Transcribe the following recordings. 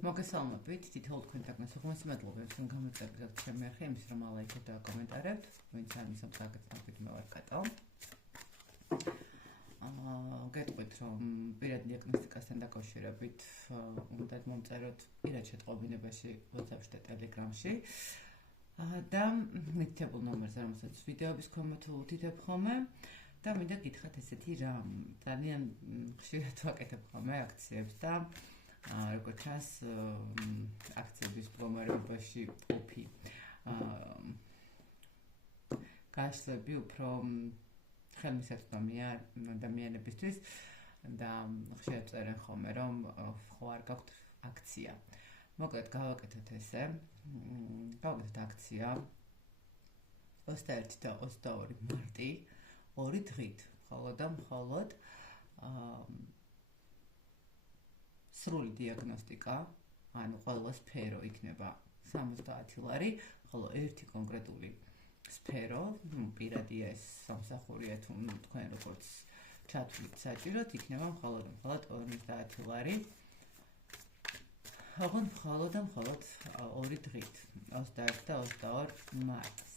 მოგესალმებით, თითოეულ თქვენთან გასაგონს მადლობთ, რომ გამოწევთ ჩემი არხი, იმის რომ ალაიქებთ და კომენტარებთ, ვინც არ მისამს გაკეთებით მე ვარ კატო. გეტყვით, რომ პირად დიაგნოსტიკასთან დაკავშირებით უნდა მომწეროთ პირად შეტყობინებაში WhatsApp-ში და Telegram-ში. და მითითებულ ნომერზე, რომელსაც ვიდეოების ქვემოთ უთითებ ხოლმე და მინდა გითხრათ ესეთი რამ. ძალიან ხშირად ვაკეთებ ხოლმე აქციებს და როგორც ჩანს, აქციების პრომოებაში ყოფი გაშლები უფრო ხელმისაწვდომია ადამიანებისთვის და ხშირად წერენ ხოლმე, რომ ხო არ გაქვთ აქცია. მოკლედ გავაკეთოთ ესე. გავაკეთოთ აქცია 21 და 22 მარტი 2 დღით, მხოლოდ და მხოლოდ სრული დიაგნოსტიკა, ანუ ყველა სფერო იქნება 70 ლარი, ხოლო ერთი კონკრეტული სფერო, პირადია ეს სამსახურია თუ თქვენ როგორც ჩათვლით საჭიროთ, იქნება მხოლოდ 50 ლარი. ოღონდ მხოლოდ 2 დღით, 21 და 22 მარტს.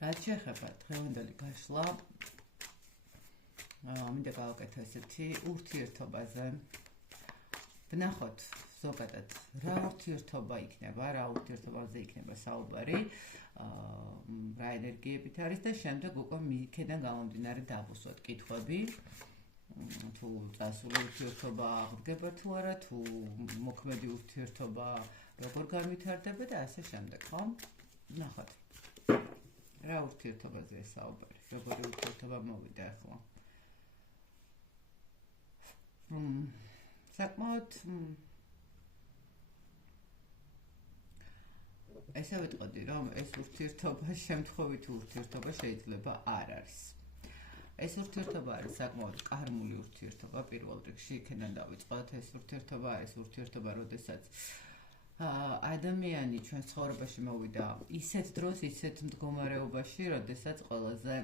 რაც შეეხება დღევანდელი გაშლა, მინდა გავაკეთო ესეთი ურთიერთობაზე. ვნახოთ ზოგადად რა ურთიერთობა იქნება, რა ურთიერთობაზე იქნება საუბარი, რა ენერგიებით არის და შემდეგ უკვე იქიდან გამომდინარე დავუსვათ კითხვები. თუ წასული ურთიერთობა აღდგება თუ არა, თუ მოქმედი ურთიერთობა როგორ განვითარდება და ასე შემდეგ, ხო? ვნახოთ. რა ურთიერთობაზე საუბარი, როგორი ურთიერთობა მოვიდა ახლა. საკმაოდ ესე ვიტყოდი, რომ ეს ურთიერთობა შემთხვევით ურთიერთობა შეიძლება არ არის. ეს ურთიერთობა არის საკმაოდ კარმული ურთიერთობა პირველ რიგში, იქიდან დავიწყოთ. ეს ურთიერთობა არის ურთიერთობა, როდესაც ადამიანი ჩვენს ცხოვრებაში მოვიდა ისეთ დროს, ისეთ მდგომარეობაში, როდესაც ყველაზე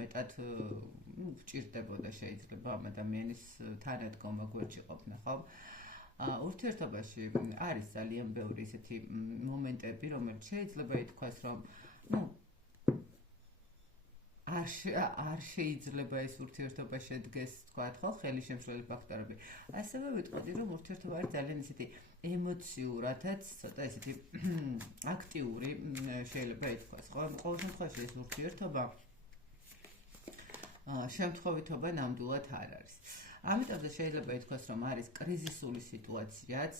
მეტად ვჭირდებოდა შეიძლება ამ ადამიანის თანადგომა გვერდში ყოფნა, ხო? ურთიერთობაში არის ძალიან ბევრი ისეთი მომენტები, რომელიც შეიძლება ითქვას, რომ არ შეიძლება ეს ურთიერთობა შედგეს, თქვათ, ხო, ხელის შემშლელი ფაქტორები. ასევე ვიტყოდი, რომ ურთიერთობა არის ძალიან ისეთი ემოციურადაც ცოტა ისეთი აქტიური შეიძლება ითქვას, ხო? ყოველ შემთხვევაში ეს ურთიერთობა შემთხვევითობა ნამდვილად არ არის. ამიტომ შეიძლება ითქვას, რომ არის კრიზისული სიტუაციაც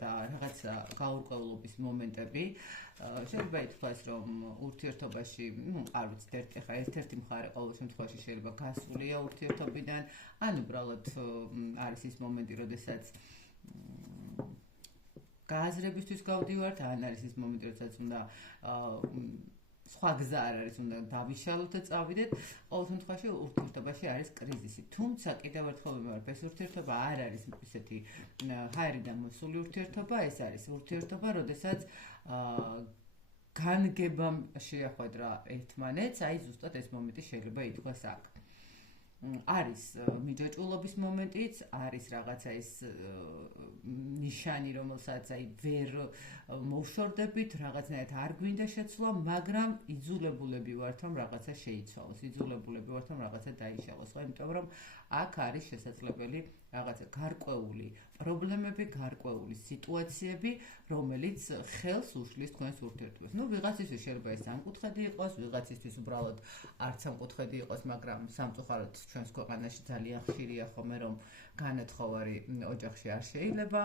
და რაღაცა გაურკვევლობის მომენტები. შეიძლება ითქვას, რომ ურთიერთობაში, არ ვიცი, ერთ-ერთი მხარე ყოველ შემთხვევაში შეიძლება გასულია ურთიერთობიდან, ან უბრალოდ არის ის მომენტი, როდესაც გააზრებისთვის გავდივართ, ან არის ის მომენტი, როდესაც უნდა სხვა გზა არ არის, უნდა დავიშალოთ და წავიდეთ. ყოველ შემთხვევაში ურთიერთობაში არის კრიზისი. თუმცა კიდევ ერთხელ ვიმეორებ, ეს ურთიერთობა არ არის ისეთი ჰაერიდან მოსული ურთიერთობა, ეს არის ურთიერთობა, როდესაც განგებამ შეახვედრა ერთმანეთს, აი ზუსტად ეს მომენტი შეიძლება ითქვას აქ. არის მიჯაჭვულობის მომენტიც, არის რაღაცა ის ნიშანი, რომელსაც აი ვერ მოვშორდებით, რაღაცნაირად არ გვინდა შეცვლა, მაგრამ იძულებულები ვართ, რომ რაღაცა შეიცვალოს, იძულებულები ვართ, რომ რაღაცა დაიშალოს, ხო, იმიტომ რომ აქ არის შესაძლებელი რაღაცა გარკვეული პრობლემები, გარკვეული სიტუაციები, რომელიც ხელს უშლის თქვენს ურთიერთობას. ვიღაცისთვის შეიძლება ეს სამკუთხედი იყოს, ვიღაცისთვის უბრალოდ არც სამკუთხედი იყოს, მაგრამ სამწუხაროდ ჩვენს ქვეყანაში ძალიან ხშირია ხოლმე, რომ განათხოვარი ოჯახში არ შეიძლება,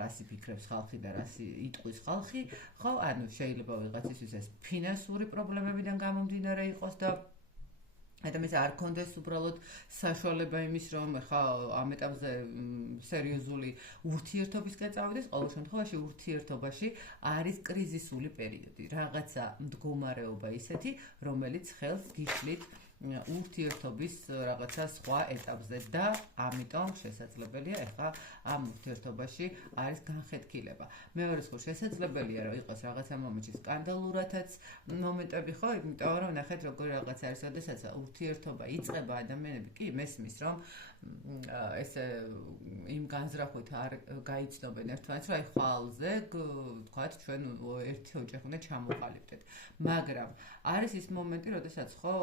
რას იფიქრებს ხალხი და რას იტყვის ხალხი, ხო, ანუ შეიძლება ვიღაცისთვის ეს ფინანსური პრობლემებიდან გამომდინარე იყოს და ადამიანს არ კონდეს უბრალოდ საშუალება იმის, რომ ხა ამ ეტაპზე სერიოზული ურთიერთობისკენ წავიდეს, ყოველ შემთხვევაში ურთიერთობაში არის კრიზისული პერიოდი, რაღაცა მდგომარეობა ისეთი, რომელიც ხელს გიშლით ურთიერთობის რაღაცა სხვა ეტაპზე და ამიტომ შესაძლებელია ეხლა ამ ურთიერთობაში არის განხეთქილება. მეორე მხრივ შესაძლებელია რომ იყოს რაღაცა მომენტში სკანდალურადაც მომენტები, ხო, იმიტომ რომ ნახეთ როგორი რაღაც არის, როდესაც ურთიერთობა იწყება ადამიანები კი მესმის რომ ესე იმ განზრახვით არ გაიცნობენ ერთმანეთს, რომ აი ხვალზე თქვათ ჩვენ ერთი ოჯახი უნდა ჩამოყალიბდეთ. მაგრამ არის ის მომენტი, როდესაც ხო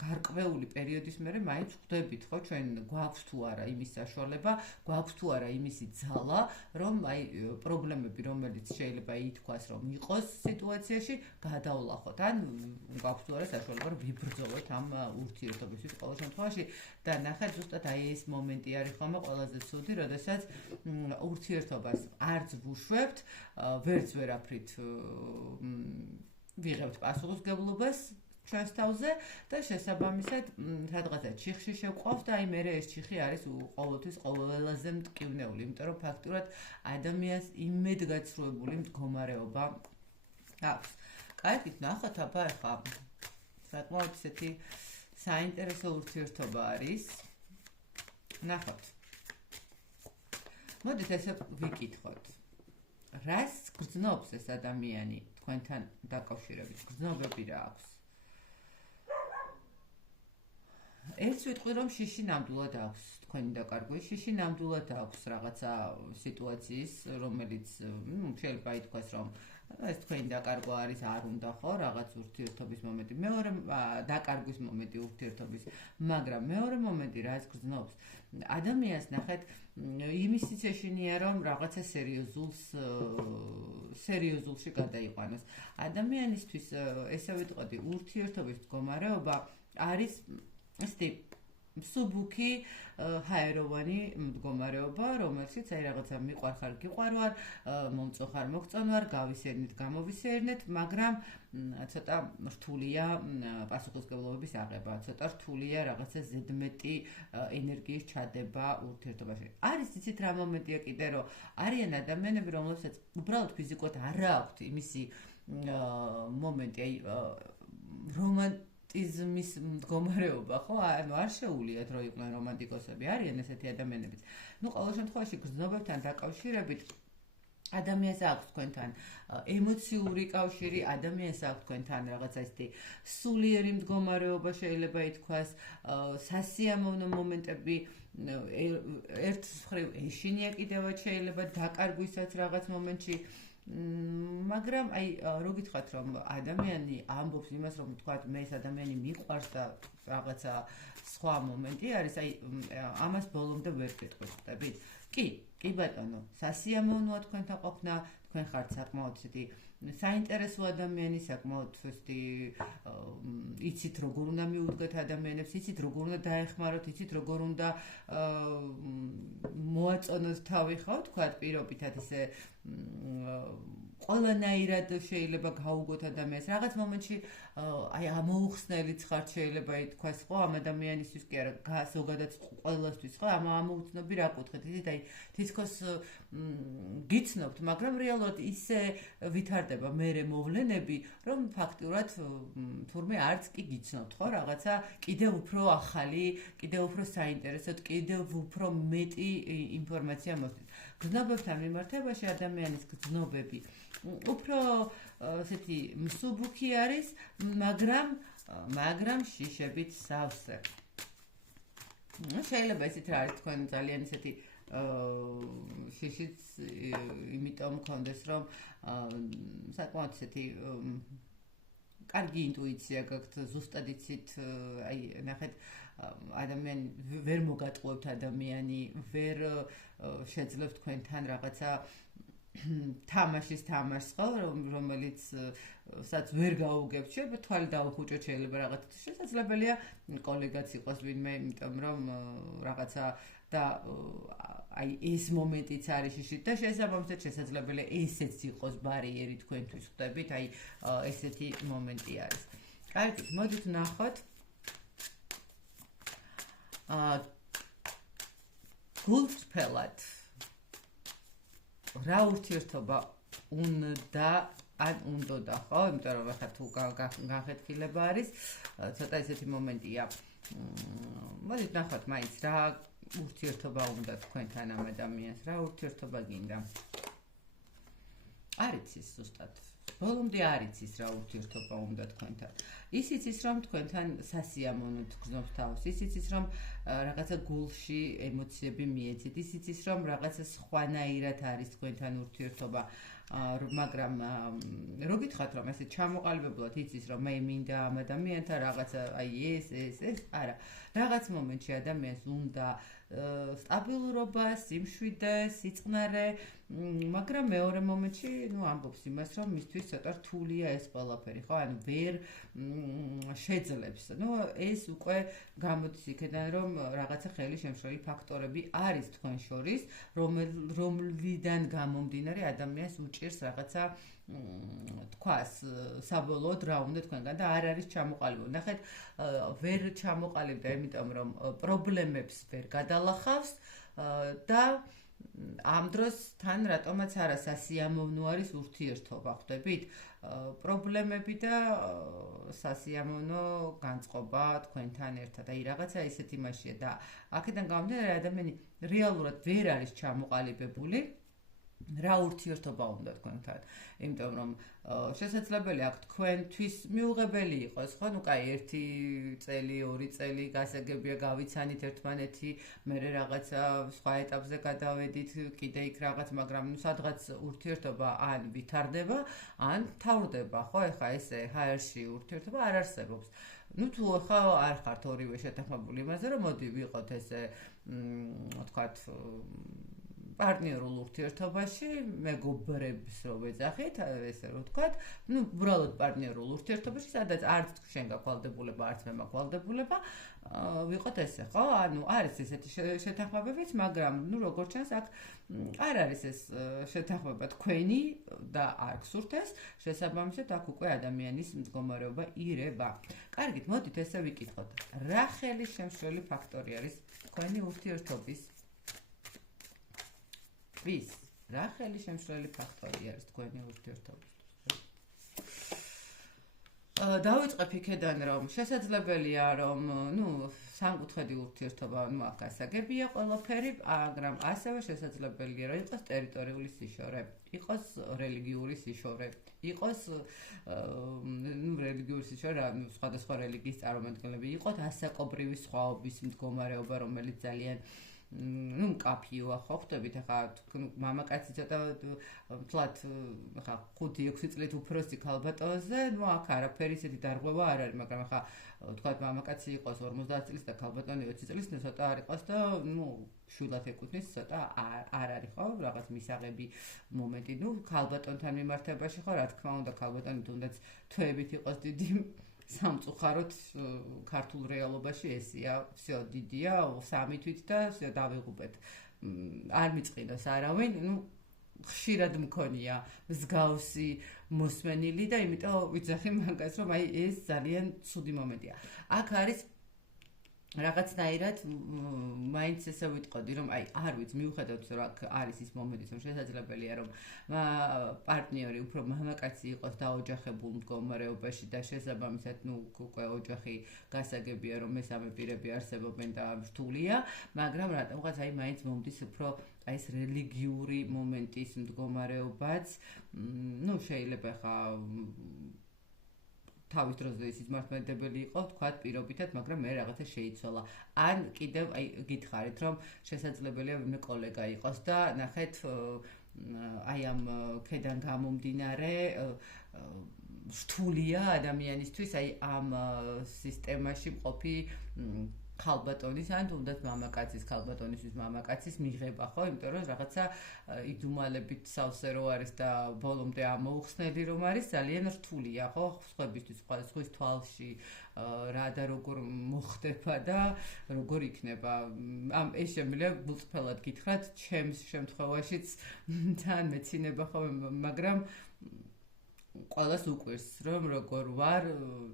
გარკვეული პერიოდის მერე მაინც ხვდებით, ხო, ჩვენ გვაქვს თუ არა იმის საშუალება, გვაქვს თუ არა იმისი ძალა, რომ აი პრობლემები, რომელიც შეიძლება ითქვას, რომ იყოს სიტუაციაში, გადავლახოთ. ან გვაქვს თუ არა საშუალება, რომ ვიბრძოლოთ ამ ურთიერთობისთვის ყოველ შემთხვევაში და ნახეთ ზუსტად აი ეს მომენტი არის ხოლმე ყველაზე ცუდი, როდესაც ურთიერთობას არც ვუშვებთ, ვერც ვერაფრით ვიღებთ პასუხისმგებლობას ჩვენს თავზე და შესაბამისად სადღაცა ჩიხში შევყავს და აი მე ეს ჩიხი არის ყოველთვის ყველაზე მტკივნეული, იმიტომ რომ ფაქტურად ადამიანს იმედგაცრუებული მდგომარეობა აქვს. კარგით, ნახოთ აბა ახლა საკმაოდ ისეთი საინტერესო ურთიერთობა არის. ნახოთ. მოდით ესე ვიკითხოთ. რას გრძნობს ეს ადამიანი თქვენთან დაკავშირებით? გრძნობები რა აქვს? ერთს ვიტყვი, რომ შიში ნამდვილად აქვს თქვენი დაკარგვი, შიში ნამდვილად აქვს რაღაცა სიტუაციის, რომელიც შეიძლება ითქვას, რომ ეს თქვენი დაკარგვა არის, არ უნდა ხო, რაღაც ურთიერთობის მომენტი. მეორე დაკარგვის მომენტი ურთიერთობის, მაგრამ მეორე მომენტი რაც გრძნობს, ადამიანს ნახეთ, იმისიც ეშინია, რომ რაღაცა სერიოზულში გადაიყვანოს. ადამიანისთვის ესე ვიტყოდი, ურთიერთობის მდგომარეობა არის ესეთი მსუბუქი ჰაეროვანი მდგომარეობა, რომელშიც აი რაღაცა მიყვარხარ გიყვარვარ, მომწოხარ მოგწონვარ, გავისერნით გამოვისერნეთ, მაგრამ ცოტა რთულია პასუხისმგებლობების აღება, ცოტა რთულია რაღაცა ზედმეტი ენერგიის ჩადება ურთიერთობაში. არის იცით რა მომენტია კიდე, რომ არიან ადამიანები, რომლებსაც უბრალოდ ფიზიკურად არ აქვთ იმისი მომენტი, აი რომანტიზმის მდგომარეობა, ხო? ანუ არ შეუულიათ, რომ იყვნენ რომანტიკოსები, არიან ესეთი ადამიანებიც. ნუ ყოველ შემთხვევაში გრძნობებთან დაკავშირებით ადამიანს აქვს თქვენთან ემოციური კავშირი, ადამიანს აქვს თქვენთან რაღაცა ისეთი სულიერი მდგომარეობა შეიძლება ითქვას, სასიამოვნო მომენტები, ერთ მხრივ ეშინია კიდევაც შეიძლება დაკარგვისაც რაღაც მომენტში, მაგრამ აი რო გითხრათ, რომ ადამიანი ამბობს იმას, რომ თქვათ მე ეს ადამიანი მიყვარს და რაღაცა სხვა მომენტი არის, აი ამას ბოლომდე ვერ გეტყვით. კი ბატონო, სასიამოვნოა თქვენთან ყოფნა, თქვენ ხართ საკმაოდ ისეთი საინტერესო ადამიანი, საკმაოდ ისეთი იცით როგორ უნდა მიუდგეთ ადამიანებს, იცით როგორ უნდა დაეხმაროთ, იცით როგორ უნდა მოაწონოთ თავი, ხო, თქვათ პირობითად ისე ყველანაირად შეიძლება გაუგოთ ადამიანს. რაღაც მომენტში აი ამოუხსნელიც ხართ შეიძლება ითქვას, ხო, ამ ადამიანისთვის კი არა, ზოგადად ყველასთვის, ხო, ამოუცნობი რა კუთხით, იცით, აი თითქოს გიცნობთ, მაგრამ რეალურად ისე ვითარდება მერე მოვლენები, რომ ფაქტურად თურმე არც კი გიცნობთ, ხო, რაღაცა კიდევ უფრო ახალი, კიდევ უფრო საინტერესო, კიდევ უფრო მეტი ინფორმაცია მოსდით. გრძნობებთან მიმართებაში ადამიანის გრძნობები უფრო ესეთი მსუბუქი არის, მაგრამ შიშებით სავსე. შეიძლება ისეთ რა არის თქვენ ძალიან ისეთი შიშიც იმიტომ მქონდეს, რომ საკმაოდ ისეთი კარგი ინტუიცია გაქვთ, ზუსტად იცით, აი ნახეთ, ადამიანი ვერ მოგატყუებთ, ადამიანი ვერ შეძლებს თქვენთან რაღაცა თამაშის თამაშს, ხო, რომელიც სადაც ვერ გაუგებთ, შეიძლება თვალი დაუხუჭოთ, შეიძლება რაღაც შესაძლებელია კოლეგაც იყოს ვინმე, იმიტომ რომ რაღაცა და აი ეს მომენტიც არის შიშით და შესაბამისად შესაძლებელია ესეც იყოს ბარიერი თქვენთვის, ხვდებით, აი ესეთი მომენტი არის. კარგი, მოდით ნახოთ. გულწრფელად რა ურთიერთობა უნდა ან უნდოდა, ხო? იმიტომ რომ ახლა თუ განხეთქილება არის, ცოტა ისეთი მომენტია. მოდით ნახოთ მაინც რა ურთიერთობა უნდა თქვენთან ამ ადამიანს, რა ურთიერთობა გინდა. არ იცის ზუსტად. ბოლომდე არ იცის რა ურთიერთობა უნდა თქვენთან. ის იცის, რომ თქვენთან სასიამოვნოდ გრძნობს თავს, ის იცის, რომ რაღაცა გულში ემოციები მიეცით. ისიც ის რომ რაღაცა სხვანაირად არის თქვენთან ურთიერთობა, მაგრამ რო გითხრათ რომ ესე ჩამოყალიბებლად იცის რომ მე მინდა ამ ადამიანთან რაღაცა აი ეს არა რაღაც მომენტში ადამიანს უნდა სტაბილურობა, სიმშვიდე, სიწყნარე, მაგრამ მეორე მომენტში ამბობს იმას რომ მისთვის ცოტა რთულია ეს ყველაფერი, ხო? ანუ ვერ შეძლებს. ეს უკვე გამოდის იქიდან რომ რაღაცა ხელი შემშლელი ფაქტორები არის თქვენ შორის, რომლიდან გამომდინარე ადამიანს უჭირს რაღაცა თქვას საბოლოოდ რა უნდა თქვენგან და არ არის ჩამოყალიბებული. ნახეთ, ვერ ჩამოყალიბდა, იმიტომ რომ პრობლემებს ვერ გადალახავს და ამ დროს თან რატომაც არა სასიამოვნო არის ურთიერთობა, ხვდებით? პრობლემები და სასიამოვნო განწყობა თქვენთან ერთად. აი რაღაცა ისეთი მასშია და აქედან გამომდინარე ადამიანი რეალურად ვერ არის ჩამოყალიბებული. რა ურთიერთობა უნდა თქვენთან? იმიტომ რომ შესაძლებელი აქვს თქვენთვის მიუღებელი იყოს, ხო? ნუ კაი, 1 წელი, 2 წელი გასაგებია გავიცანით ერთმანეთი, მერე რაღაცა სხვა ეტაპზე გადავედით, კიდე იქ რაღაც, მაგრამ სადღაც ურთიერთობა ან ვითარდება, ან თავრდება, ხო? ეხლა ესე ჰაერში ურთიერთობა არ არსებობს. თუ ახლა არ ხართ ორივე შეთანხმებული იმაზე, რომ მოდი ვიყოთ ესე, თქვათ პარტნიორულ ურთიერთობაში, მეგობრებს რო ვეძახით, ესე რო ვთქვათ, უბრალოდ პარტნიორულ ურთიერთობაში, სადაც არც შენ გაქვალდებულება, არც მე მაქვალდებულება, ვიყოთ ესე, ხო? ანუ არის ესეთი შეთანხმებებიც, მაგრამ როგორც ჩანს, აქ არ არის ეს შეთანხმება თქვენი და არ გსურთ ეს, შესაბამისად აქ უკვე ადამიანის მდგომარეობა ირება. კარგით, მოდით ესე ვიკითხოთ. რა ხელის შემშლელი ფაქტორი არის თქვენი ურთიერთობის? ვის? რა ხელის შემშლელი ფაქტორი არის თქვენი ურთიერთობისთვის? დავიწყებ იქედან, რომ შესაძლებელია, რომ სამკუთხედი ურთიერთობა, აქ გასაგებია ყველაფერი, მაგრამ ასევე შესაძლებელია, რომ იყოს ტერიტორიული სიშორე, იყოს რელიგიური სიშორე, იყოს რელიგიური სიშორე, სხვადასხვა რელიგიის წარმომადგენლები, იყოს ასაკობრივი სხვაობის მდგომარეობა, რომელიც ძალიან მკაფიოა, ხო, ხვდებით, ახლა მამაკაცი ცოტა თლათ ახლა 5-6 წლით უფროსი ქალბატონზე, აქ არაფერი ისეთი დარღვევა არ არის, მაგრამ ახლა თქვათ მამაკაცი იყოს 50 წლის და ქალბატონი 20 წლის, ცოტა არ იყოს და შვილად ეკუთვნის, ცოტა არ არის, ხო, რაღაც მისაღები მომენტი, ქალბატონთან მიმართებაში, ხო, რა თქმა უნდა, ქალბატონი თუნდაც თვეებით იყოს დიდი სამწუხაროდ ქართულ რეალობაში ესია, всё დიდია, 3 თვით და всё დავიღუპეთ. არ მიწყინოს არავინ, ხშირად მქონია მსგავსი მოსმენილი და იმიტომ ვიძახი მაგას, რომ აი ეს ძალიან ცუდი მომენტია. აქ არის რაღაცნაირად მაინც ესე ვიტყოდი, რომ აი არ ვიცი, მიუხედავად რომ აქ არის ის მომენტი, რომ შესაძლებელია რომ პარტნიორი უფრო მამაკაცი იყოს დაოჯახებულ მდგომარეობაში და შესაბამისად უკვე ოჯახი გასაგებია რომ მესამე პირები არსებობენ და რთულია, მაგრამ რატომღაც აი მაინც მომდის უფრო აი ეს რელიგიური მომენტის მდგომარეობაც, შეიძლება ხა თავის დროზე ის მართლმადიდებელი იყო, თქვათ პირობითად, მაგრამ მე რაღაცა შეიცვალა. ან კიდევ აი გითხარით, რომ შესაძლებელია ვინმე კოლეგა იყოს და ნახეთ აი ამ ქედან გამომდინარე რთულია ადამიანისთვის აი ამ სისტემაში მყოფი ქალბატონის ან თუნდაც მამაკაცის ქალბატონისთვის მამაკაცის მიღება, ხო? იმიტომ რომ რაღაცა იდუმალებით სავსე რო არის და ბოლომდე ამოუხსნელი რომ არის, ძალიან რთულია, ხო? სხვებისთვის, სხვის თვალში რა და როგორ მოხდება და როგორ იქნება. ეს შემიძლია ბულწრფელად გითხრათ, ჩემს შემთხვევაშიც თან მეცინება ხოლმე, მაგრამ ყველას უკვირს, რომ როგორ ვარ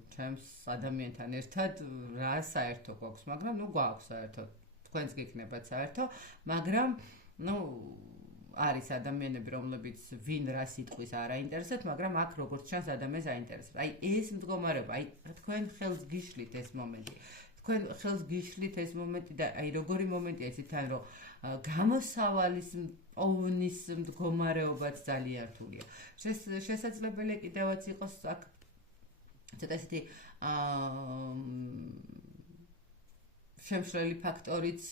ჩემს ადამიანთან ერთად, რა საერთო გვაქვს, მაგრამ გვაქვს საერთო, თქვენს გიქნებათ საერთო, მაგრამ არის ადამიანები, რომლებიც ვინ რა სიტყვის არ აინტერესებთ, მაგრამ აქ როგორც ჩანს ადამიანს აინტერესებს. აი ეს მდგომარეობა, აი თქვენ ხელს გიშლით ეს მომენტი. თქვენ ხელს გიშლით ეს მომენტი და აი როგორი მომენტია ეს თან რომ გამოსავალის ოვნის მდგომარეობაც ძალიან რთულია. შესაძლებელია კიდევაც იყოს აქ ცოტა ისეთი შემშლელი ფაქტორიც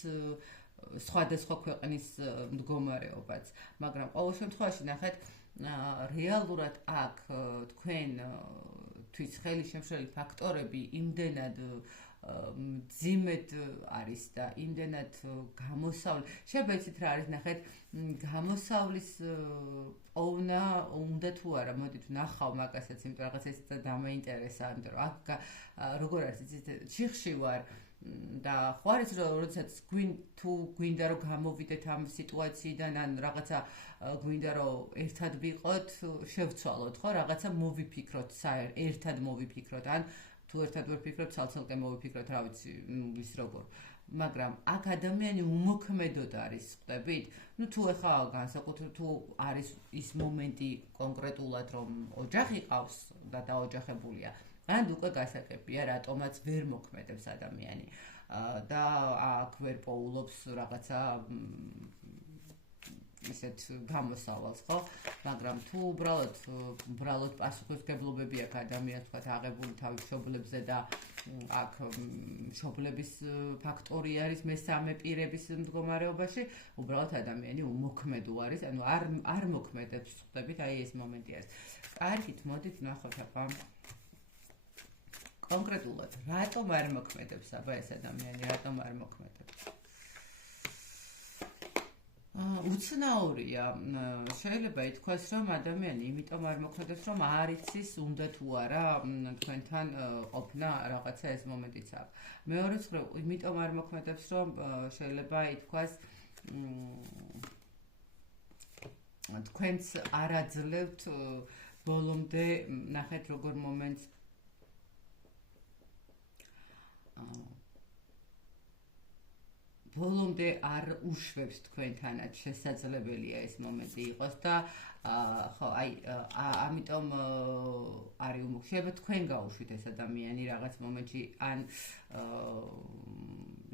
სხვადასხვა ქვეყნის მდგომარეობაც, მაგრამ ყოველ შემთხვევაში ნახეთ რეალურად აქ თქვენთვის ხელი შემშლელი ფაქტორები იმდენად მძიმედ არის და იმდენად გამოსავლი. შეიძლება იცით რა არის, ნახეთ, გამოსავლის პოვნა უნდა თუ არა, მოდით ვნახავ მაგასაც, იმიტომ რაღაცა ის დამაინტერესა, იმიტომ რომ აქ როგორ არის, იცით, ჩიხში ვარ და ხო არის რომ როდესაც თუ გვინდა რომ გამოვიდეთ ამ სიტუაციიდან ან რაღაცა გვინდა რომ ერთად ვიყოთ, შევცვალოთ, ხო, რაღაცა მოვიფიქროთ, ერთად მოვიფიქროთ, ან თუ ერთად ვერ ფიქრობთ, ცალ-ცალკე მოვიფიქროთ, რა ვიცი, ის როგორ. მაგრამ აქ ადამიანი უმოქმედოდ არის, ხვდებით? ნუ თუ ეხა განსაკუთრებით თუ არის ის მომენტი კონკრეტულად, რომ ოჯახი ყავს და დაოჯახებულია, ან უკვე გასაკებია, რატომაც ვერ მოქმედებს ადამიანი და აქ ვერ პოულობს რაღაცა ისეთ გამოსავალს, ხო? მაგრამ თუ უბრალოდ პასუხისმგებლობები აქვს ადამიანს, თქვათ, აღებული თავის მშობლებზე და აქ მშობლების ფაქტორი არის მესამე პირების მდგომარეობაში, უბრალოდ ადამიანი უმოქმედო არის, ანუ არ მოქმედებს, ხვდებით, აი ეს მომენტი არის. კარგით, მოდით ვნახოთ აბა კონკრეტულად, რატომ არ მოქმედებს აბა ეს ადამიანი, რატომ არ მოქმედებს? უცნაურია, შეიძლება ითქვას, რომ ადამიანი იმიტომ არ მოქმედებს, რომ არ იცის უნდა თუ არა თქვენთან ყოფნა რაღაცა ეს მომენტიც აქვს. მეორე მხრივ, იმიტომ არ მოქმედებს, რომ შეიძლება ითქვას თქვენც არ აძლევთ ბოლომდე, ნახეთ როგორ მომენტს ბოლომდე არ უშვებს თქვენთანაც, შესაძლებელია ეს მომენტი იყოს და ხო, აი, ამიტომ არის შეიძლება თქვენ გაუშვით ეს ადამიანი რაღაც მომენტში, ან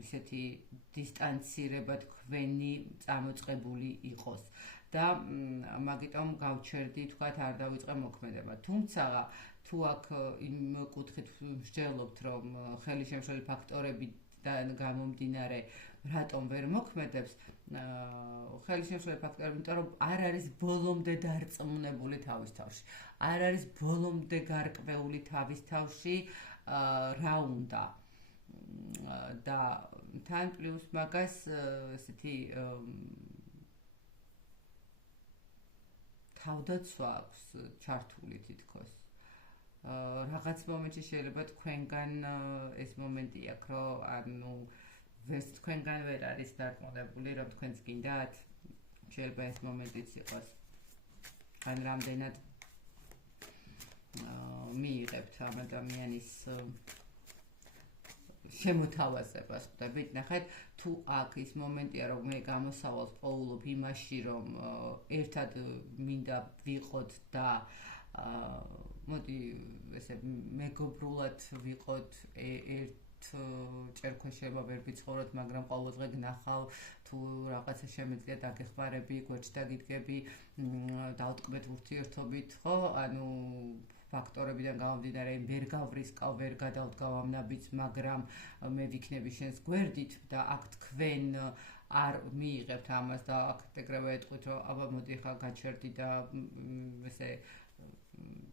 ისეთი დისტანცირება თქვენი წამოწყებული იყოს და მაგიტომ გავჩერდი, თქვათ, არ დავიწყე მოქმედება. თუმცა თუ აქ იმ კუთხით მსჯელობთ, რომ ხელი შემშლელი ფაქტორებიდან გამომდინარე რატომ ვერ მოქმედებს, ხელი შემშლელი ფაქტორები, იმიტომ რომ არ არის ბოლომდე დარწმუნებული თავის თავში, არ არის ბოლომდე გარკვეული თავის თავში რა უნდა და თან პლუს მაგას ესეთი თავდაცვა აქვს ჩართული თითქოს. რაღაც მომენტში შეიძლება თქვენგან ეს მომენტი აქვს, რომ ანუ ვერც თქვენგან ვერ არის დარწმუნებული, რომ თქვენც გინდათ, შეიძლება ეს მომენტიც იყოს. ან რამდენად მიიღებთ ამ ადამიანის შემოთავაზებას, ხვდებით, ნახეთ, თუ აქ ის მომენტია, რომ მე გამოსავალს პოულობ იმაში, რომ ერთად მინდა ვიყოთ და მოდი ესე მეგობრულად ვიყოთ ჭერქვე შეიძლება ვერ ვიცხოვროთ, მაგრამ ყოველდღე გნახავ, თუ რაღაცა შემიძლია დაგეხმარები, გვერდში დაგიდგები, დავტკბეთ ურთიერთობით, ხო? ანუ ფაქტორებიდან გამომდინარე, ვერ გავრისკავ, ვერ გადავდგავ ამ ნაბიჯს, მაგრამ მე ვიქნები შენს გვერდით და აქ თქვენ არ მიიღებთ ამას და აქ ეგრევე ეტყვით, რომ აბა მოდი ხა გაჩერდი და ესე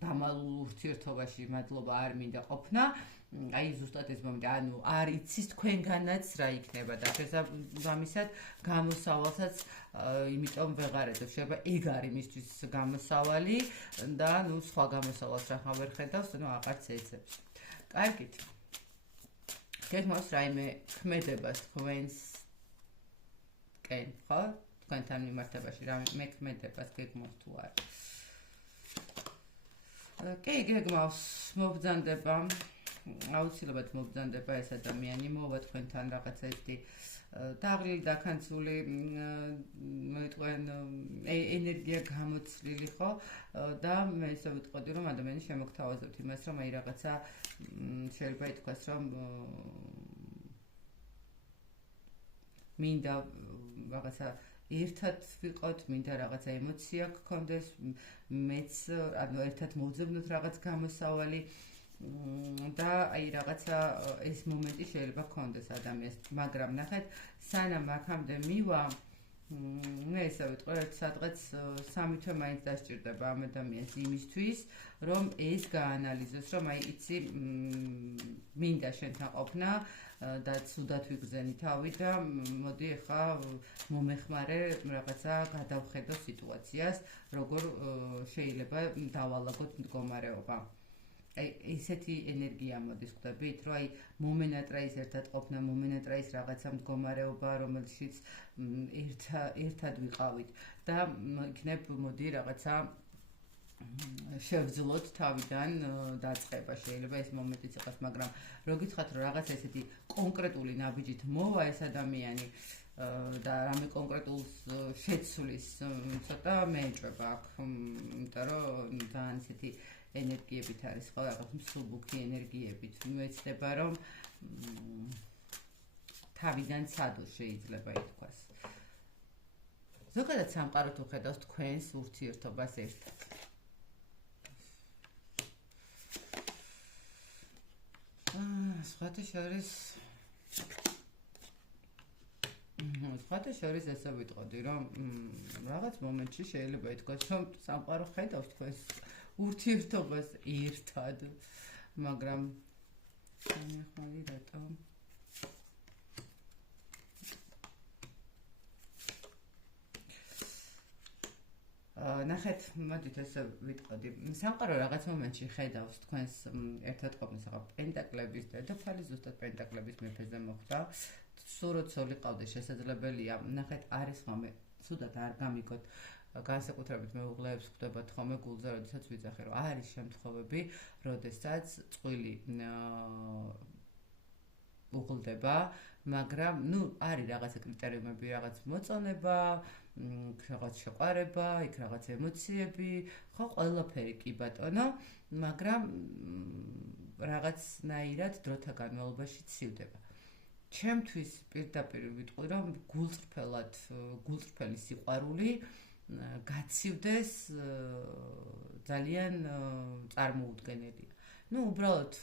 დამალულ ურთიერთობაში მადლობა არ მინდა ყოფნა. აი ზუსტად ეს მომენტი, ანუ არ იცის თქვენგანაც რა იქნება და შესაბამისად გამოსავალსაც იმიტომ ვეღარ ეძებ. შეიძლება ეგ არის მისთვის გამოსავალი და ნუ სხვა გამოსავალს რახან ვერ ხედავს, ნუ აღარც ეძებს. კარგით. გეგმავს რაიმე ქმედებას თქვენსკენ, ხო? თქვენთან მიმართებაში რაიმე ქმედებას გეგმავს თუ არა? კი, გეგმავს მობრძანდება. აუცილებლად მობრძანდება ეს ადამიანი, მოვა თქვენთან რაღაცა ისეთი დაღლილი, დაქანცული, მოიტყვენ ენერგია გამოცლილი, ხო? და მე ისე ვიტყოდი, რომ ადამიანი შემოგთავაზებთ იმას, რომ აი რაღაცა შეიძლება ითქვას, რომ მინდა რაღაცა ერთად ვიყოთ, მინდა რაღაცა ემოცია გქონდეს, მეც ანუ ერთად მოვძებნოთ რაღაც გამოსავალი. და აი რაღაცა ეს მომენტი შეიძლება გქონდეს ადამიანს, მაგრამ ნახეთ, სანამ აქამდე მივა, მე ესე ვიტყვი, ერთ სადღაც 3 თვე მაინც დასჭირდება ამ ადამიანს იმისთვის, რომ ეს გაანალიზოს, რომ აი იცი, მინდა შენთან ყოფნა და ცუდად ვიგზენი თავი და მოდი ახლა მომეხმარე რაღაცა გადავხედო სიტუაციას, როგორ შეიძლება დავალაგოთ მდგომარეობა. აი ესეთი ენერგია მოდის, ხვდებით, რომ აი მომენატრაის ერთად ყოფნა, მომენატრაის რაღაცა მდგომარეობა, რომელშიც ერთად ვიყავით და იქნებ მოდი რაღაცა შევძლოთ თავიდან დაწყება, შეიძლება ეს მომენტიც იყოს, მაგრამ რო გითხრათ, რომ რაღაცა ესეთი კონკრეტული ნაბიჯით მოვა ეს ადამიანი და რამე კონკრეტულს შეცვლის, ცოტა მეეჭვება აქ, იმიტომ რომ ძალიან ესეთი ენერგიებით არის ხო, რაღაც მსუბუქი ენერგიებით. მეცდება, რომ თავიდან ცადო შეიძლება ითქვას. ზოგადად სამყარო თუ ხედავს თქვენს ურთიერთობას ერთად. სხვათა შორის ესე ვიტყოდი, რომ რაღაც მომენტში შეიძლება ითქვას, რომ სამყარო ხედავს თქვენს ურთიერთობას ერთად, მაგრამ ახალი რატომ? ნახეთ, მოდით ესე ვიტყოდი. სამყარო რაღაც მომენტში ხედავს თქვენს ერთად ყოფნას, ახლა პენტაკლების დედოფალი ზუსტად პენტაკლების მეფეზე მოხვდა. სულ როცა ვიყავდე შესაძლებელია, ნახეთ, არის ხომ ცუდად არ გამიგოთ. განსაკუთრებით მეუღლეებს ხვდებათ ხოლმე გულზე, როდესაც ვიძახე, რომ არის შემთხვევები, როდესაც წყვილი უღლდება, მაგრამ არის რაღაცა კრიტერიუმები, რაღაც მოწონება, რაღაც შეყვარება, იქ რაღაც ემოციები, ხო, ყველაფერი კი ბატონო, მაგრამ რაღაცნაირად დროთა განმავლობაში ცივდება. ჩემთვის პირდაპირ ვიტყვი, რომ გულწრფელი სიყვარული გაცივდეს ძალიან წარმოუდგენელია. უბრალოდ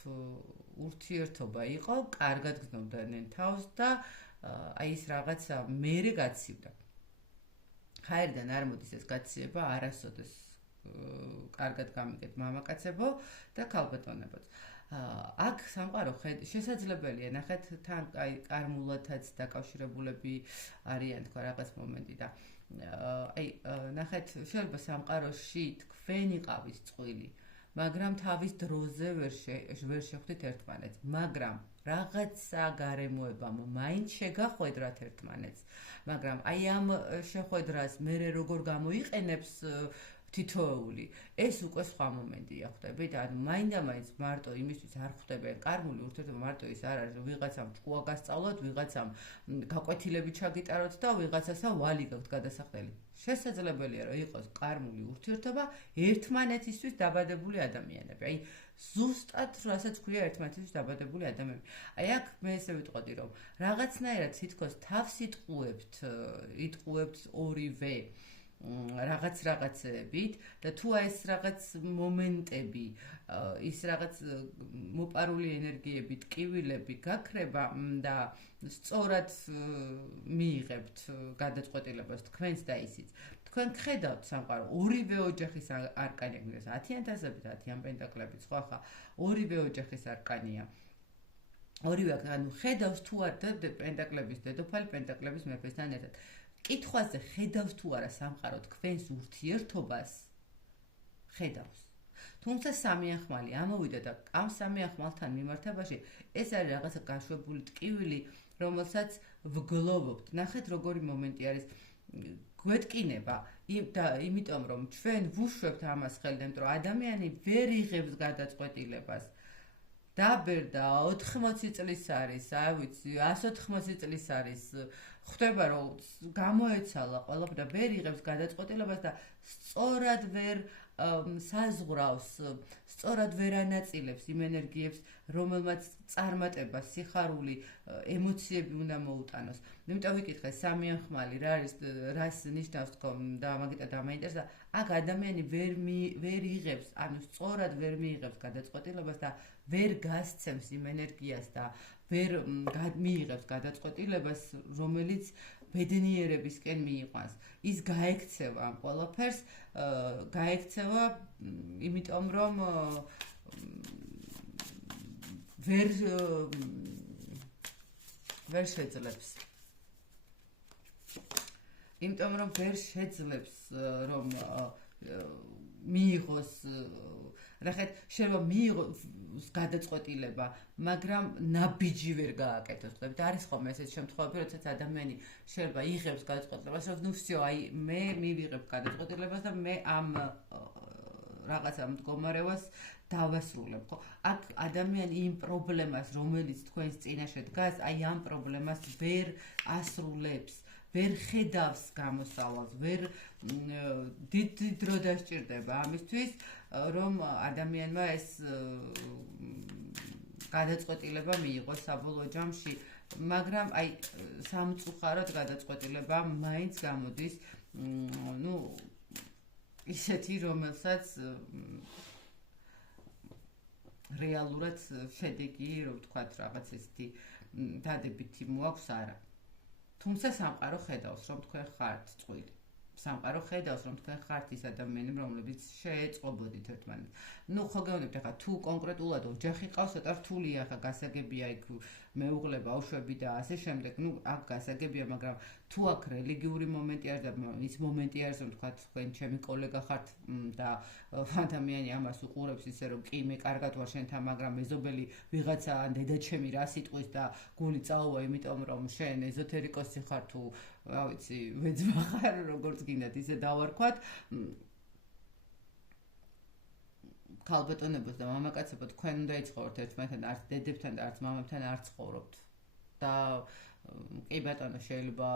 ურთიერთობა იყო, კარგად გრძნობდნენ თავს და აი ეს რაღაცა მერე გაცივდა. ხაერიდან არ მოდის ეს გაციება, არასოდეს კარგად გამიგეთ მამაკაცებო და ქალბატონებოც. აქ სამყარო შესაძლებელია, ნახეთ, თან აი კარმულათაც დაკავშირებულები არიან თქვა რაღაც მომენტი და აი ნახეთ, შეიძლება სამყაროში თქვენ იყავის წყვილი, მაგრამ თავის დროზე ვერ შეხვდით ერთმანეთს, მაგრამ რაღაცა გარემოებამ მაინც შეგახვედრათ ერთმანეთს, მაგრამ აი ამ შეხვედრას მერე როგორ გამოიყენებს თითოეული, ეს უკვე სხვა მომენტია, ხვდებით? ანუ მაინდა-მაინც მარტო იმისთვის არ ხვდებიან კარმული ურთიერთობა, მარტო ის არ არის, რომ ვიღაცამ ჭკუა გასწავლოთ, ვიღაცამ გაკვეთილები ჩაგიტაროთ და ვიღაცასა ვალი გაქვთ გადასახდელი. შესაძლებელია, რომ იყოს კარმული ურთიერთობა ერთმანეთისთვის დაბადებული ადამიანები. აი ზუსტად რასაც ქვია ერთმანეთისთვის დაბადებული ადამიანები. აი აქ მე ესე ვიტყოდი, რომ რაღაცნაირად თითქოს თავს იტყუებთ ორივე რაღაცებით და თუ ეს რაღაც მომენტები, ის რაღაც მოპარული ენერგიები, ტკივილები გაქრება და სწორად მიიღებთ გადაწყვეტილებას თქვენს და ისიც. თქვენ ხედავთ სამყარო, ორივე ოჯახის არკანი აქვს 10,000-ობით, 10 პენტაკლებიც, ხო ახლა ორივე ოჯახის არკანია. ორივე, ანუ ხედავს თუ არ და პენტაკლების დედოფალი პენტაკლების მეფესთან ერთად. კითხვაზე ხედავს თუ არა სამყარო თქვენს ურთიერთობას, ხედავს. თუმცა სამი ახმალი ამოვიდა და ამ სამი ახმალთან მიმართებაში ეს არის რაღაცა გაშვებული ტკივილი, რომელსაც ვგლოვობთ. ნახეთ როგორი მომენტი არის, გვეტკინება და იმიტომ რომ ჩვენ ვუშვებთ ამას ხელიდან, რომ ადამიანი ვერ იღებს გადაწყვეტილებას. დაბერდა 80 წლის არის, აი ვიცი, 180 წლის არის, ხვდება რომ გამოეცალა ყველაფერი და ვერ იღებს გადაწყვეტილებას და სწორად ვერ საზღვრავს, სწორად ვერ ანაწილებს იმ ენერგიებს, რომელმაც წარმატება, სიხარული, ემოციები უნდა მოუტანოს. იმიტომ ვიკითხე სამი ხმალი რა არის, რას ნიშნავს თქო და მაგიტა დამაინტერესა. აქ ადამიანი ვერ იღებს, ანუ სწორად ვერ მიიღებს გადაწყვეტილებას და ვერ გასცემს იმ ენერგიას და ვერ მიიღებს გადაწყვეტილებას, რომელიც ბედნიერებისკენ მიიყვანს. ის გაექცევა ამ ყველაფერს, გაექცევა, იმიტომ რომ ვერ შეძლებს. იმიტომ რომ ვერ შეძლებს რომ მიიღოს, ნახეთ, შეიძლება მიიღოს გადაწყვეტილება, მაგრამ ნაბიჯი ვერ გააკეთოს. ხვდებით, არის ხოლმე ესეთი შემთხვევები, როდესაც ადამიანი შეიძლება იღებს გადაწყვეტილებას, რომ ნუ всё, აი მე მივიღებ გადაწყვეტილებას და მე ამ რაღაცა მდგომარეობას დავასრულებ, ხო? აქ ადამიანი იმ პრობლემას, რომელიც თქვენს წინაშე დგას, აი ამ პრობლემას ვერ ასრულებს. ვერ ხედავს გამოსავალს, ვერ დიდ დრო დასჭირდება ამისთვის, რომ ადამიანმა ეს გადაწყვეტილება მიიღოს საბოლოო ჯამში, მაგრამ აი სამწუხაროდ გადაწყვეტილება მაინც გამოდის, ნუ ისეთი, რომელსაც რეალურად შედეგი, რომ ვთქვათ, რაღაც ესეთი დადებითი მოაქვს არა. თუმცა სამყარო ხედავს, რომ თქვენ ხართ წყვილი. სამყარო ხედავს, რომ თქვენ ხართ ის ადამიანები, რომლებიც შეეწყობოდით ერთმანეთს. ნუ ხო გეუბნებთ, ახლა თუ კონკრეტულად ოჯახი ყავს, ცოტა რთულია, ახლა გასაგებია იქ მეუღლე, ბავშვები და ასე შემდეგ. ნუ აქ გასაგებია, მაგრამ თუ აქ რელიგიური მომენტი არის და ის მომენტი არის, რომ თქვათ, თქვენ ჩემი კოლეგა ხართ და ადამიანი ამას უყურებს ისე, რომ კი მე კარგად ვარ შენთან, მაგრამ მეზობელი ვიღაცა ან დედაჩემი რა სიტყვის და გული წაუვა, იმიტომ რომ შენ ეზოთერიკოსი ხარ თუ რა ვიცი, ვეძმა ხარ, როგორც გინდათ ისე დავარქვათ. ქალბატონებოს და მამაკაცებო, თქვენ უნდა იცხოვროთ ერთმანეთთან, არც დედებთან და არც მამებთან არ ცხოვრობთ. და კი ბატონო, შეიძლება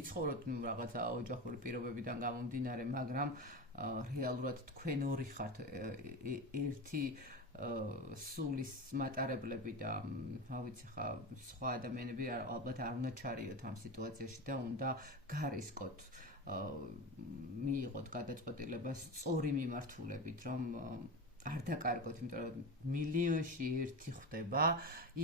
იცხოვროთ რაღაცა ოჯახური პირობებიდან გამომდინარე, მაგრამ რეალურად თქვენ ორი ხართ ერთი სულის მატარებლები და რა ვიცი ხა სხვა ადამიანები ალბათ არ უნდა ჩარიოთ ამ სიტუაციაში და უნდა გარისკოთ, მიიღოთ გადაწყვეტილება სწორი მიმართულებით, რომ არ დაკარგოთ, იმიტომ რომ მილიონში ერთი ხდება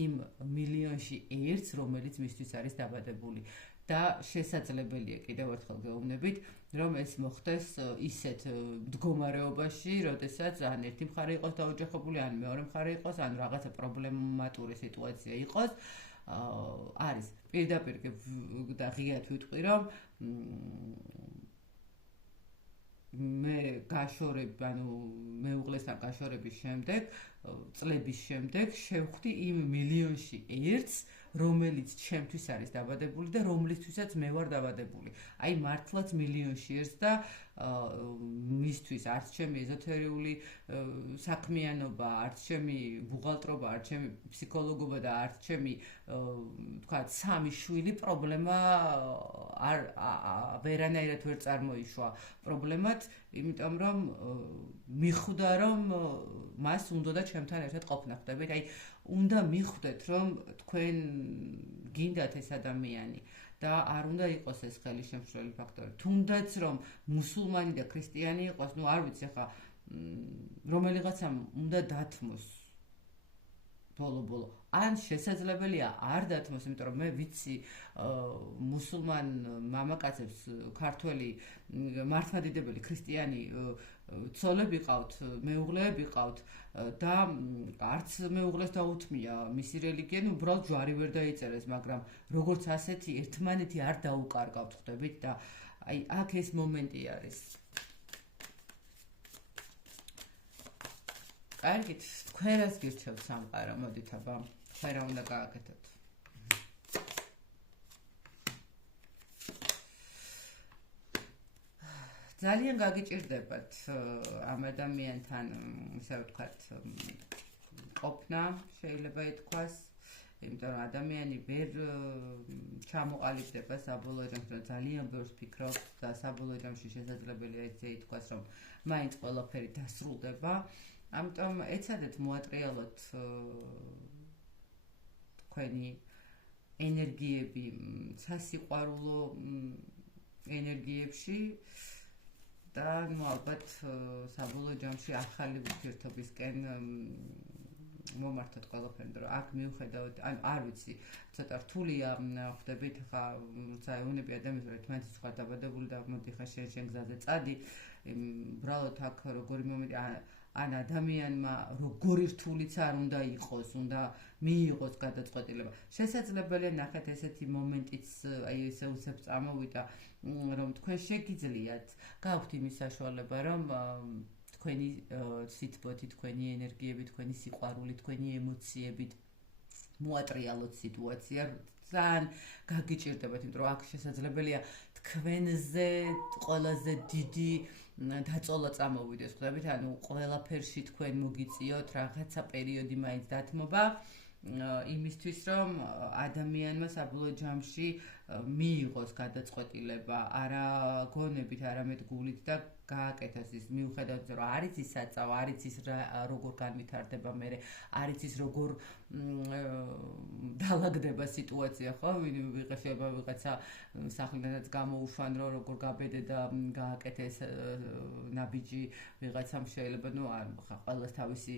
იმ მილიონში ერთს, რომელიც მისთვის არის დაბადებული და შესაძლებელია კიდევ ერთხელ გეუბნებით, რომ ეს მოხდეს ისეთ მდგომარეობაში, როდესაც ან ერთი მხარე იყოს დაოჯახებული, ან მეორე მხარე იყოს, ან რაღაცა პრობლემატური სიტუაცია იყოს, არის პირდაპირ და ღიად ვიტყვი, რომ მე გაშორებ, ანუ მეუღლესთან გაშორების შემდეგ, წლების შემდეგ შევხვდი იმ მილიონში ერთს, რომელიც ჩემთვის არის დაბადებული და რომლისთვისაც მე ვარ დაბადებული. აი მართლაც მილიონში ერთს და მისთვის არც ჩემი ეზოთერიული საქმიანობა, არც ჩემი ბუღალტრობა, არც ჩემი ფსიქოლოგობა და არც ჩემი თქვა სამი შვილი პრობლემა ვერანაირად ვერ წარმოიშვა პრობლემად, იმიტომ რომ მიხვდა რომ მას უნდა ჩემთან ერთად ყოფნა, ხვდებით? აი უნდა მიხვდეთ, რომ თქვენ გინდათ ეს ადამიანი და არ უნდა იყოს ეს ხელისშემშლელი ფაქტორი. თუნდაც რომ მუსულმანი და ქრისტიანი იყოს, ნუ არ ვიცი ხა რომელიღაცამ უნდა დათმოს ბოლო-ბოლო. ან შესაძლებელია არ დათმოს, იმიტომ რომ მე ვიცი მუსულმან მამაკაცებს, ქართველი მართლმადიდებელი ქრისტიანი ცოლები ყავთ, მეუღლეები ყავთ და არც მეუღლეს დაუთმია მისი რელიგია, უბრალოდ ჯვარი ვერ დაიწერეს, მაგრამ როგორც ასეთი ერთმანეთი არ დაუკარგავთ, ხვდებით და აი აქ ეს მომენტი არის. კარგით, თქვენ რას გირჩევთ სამყარო, მოდით აბა, თქვენ რა უნდა გააკეთოთ? ძალიან გაგიჭირდებათ ამ ადამიანთან, ისე ვთქვათ, ყოფნა, შეიძლება ითქვას, იმიტომ რომ ადამიანი ვერ ჩამოყალიბდება საბოლოო ჯამში, რომ ძალიან ბევრს ფიქრობს და საბოლოო ჯამში შესაძლებელია ისე ითქვას, რომ მაინც ყველაფერი დასრულდება. ამიტომ ეცადეთ მოატრიალოთ თქვენი ენერგიები სასიყვარულო ენერგიებში და ალბათ საბოლოო ჯამში ახალი ურთიერთობისკენ მომართოთ ყველაფერი, რომ აქ მიუხედავად, არ ვიცი, ცოტა რთულია ხვდებით, ხა საეუნები ადამიანს, რომ ერთმანეთის სხვა დაბადებული და მოდი ხა შენ გზაზე წადი, უბრალოდ აქ როგორი მომენტი ან ადამიანმა როგორი რთულიც არ უნდა იყოს, უნდა მიიღოს გადაწყვეტილება. შესაძლებელია ნახეთ ესეთი მომენტიც, აი ესე უცებ წამოვიდა, რომ თქვენ შეგიძლიათ გაქვთ იმის საშუალება, რომ თქვენი სიტყვით, თქვენი ენერგიებით, თქვენი სიყვარულით, თქვენი ემოციებით მოატრიალოთ სიტუაცია, ძალიან გაგიჭირდებათ, იმიტომ რომ აქ შესაძლებელია თქვენზე ყველაზე დიდი დაწოლა წამოვიდეს, ხვდებით, ანუ ყველაფერში თქვენ მოგიწიოთ რაღაცა პერიოდი მაინც დათმობა იმისთვის, რომ ადამიანმა საბოლოო ჯამში მიიღოს გადაწყვეტილება, არა გონებით, არამედ გულით და გააკეთოს ის, მიუხედავად რომ არის ის საწავ, არის ის როგორ განვითარდება მე, არის ის როგორ დაალაგდება სიტუაცია, ხო? ვიღაცა სახლიდანაც გამოუშვან, რომ როგორ გაბედე და გააკეთეს ნაბიჯი, ვიღაცამ შეიძლება, ყველას თავისი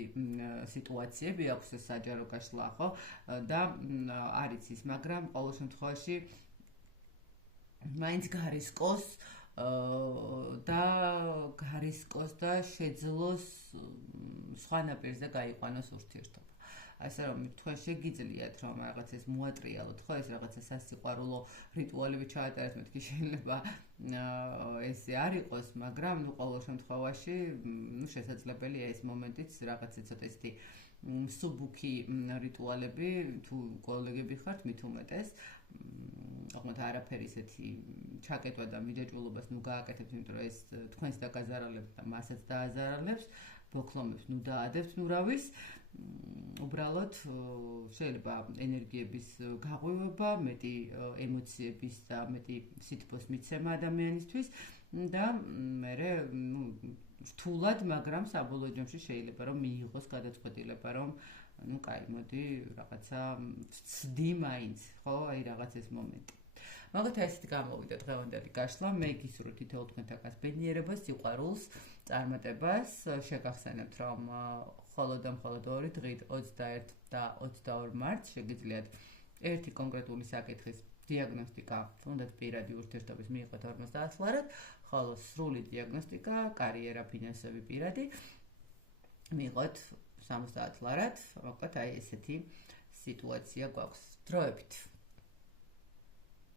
სიტუაციები აქვს საჯარო გაშლა, ხო? და არის ის, მაგრამ ყოველ შემთხვევაში მაინც გარისკოს და შეძლოს სხვა ნაპირზე გაიყვანოს ურთიერთობა. ასე რომ თქვენ შეგიძლიათ რომ რაღაცას მოატრიალოთ, ხო, ეს რაღაცა სასიყვარულო რიტუალები ჩაატარეთ, მეთქი შეიძლება ესე არ იყოს, მაგრამ ყოველ შემთხვევაში შესაძლებელია ეს მომენტიც რაღაცა ცოტა ისეთი მსუბუქი რიტუალები, თუ კოლეგები ხართ, მით უმეტეს ოღონდ არაფერი ისეთი ჩაკეტვა და მიჯაჭვულობას გააკეთებთ, იმიტომ რომ ეს თქვენს დაგაზარალებთ და მასაც დააზარალებს, ბოქლომებს დაადებთ რავის, უბრალოდ შეიძლება ენერგიების გაღვივება, მეტი ემოციების და მეტი სითბოს მიცემა ადამიანისთვის და მე რთულად, მაგრამ საბოლოო ჯამში შეიძლება რომ მიიღოს გადაწყვეტილება, რომ კაი, მოდი რაღაცა ვცდი მაინც, ხო, აი რაღაც ეს მომენტი. მაგალითად ესეთი გამოვიდა დღევანდელი გაშლა, მე გისურვებთ თითოეულ თქვენთაგან ბედნიერებას, სიყვარულს, წარმატებას, შეგახსენებთ რომ მხოლოდ ორი დღით 21 და 22 მარტს შეგიძლიათ ერთი კონკრეტული საკითხის დიაგნოსტიკა, თუნდაც პირადი ურთიერთობის მიიღოთ 50 ლარად, ხოლო სრული დიაგნოსტიკა, კარიერა, ფინანსები პირადი მიიღოთ 70 ლარად, მოკლედ აი ესეთი სიტუაცია გვაქვს. დროებით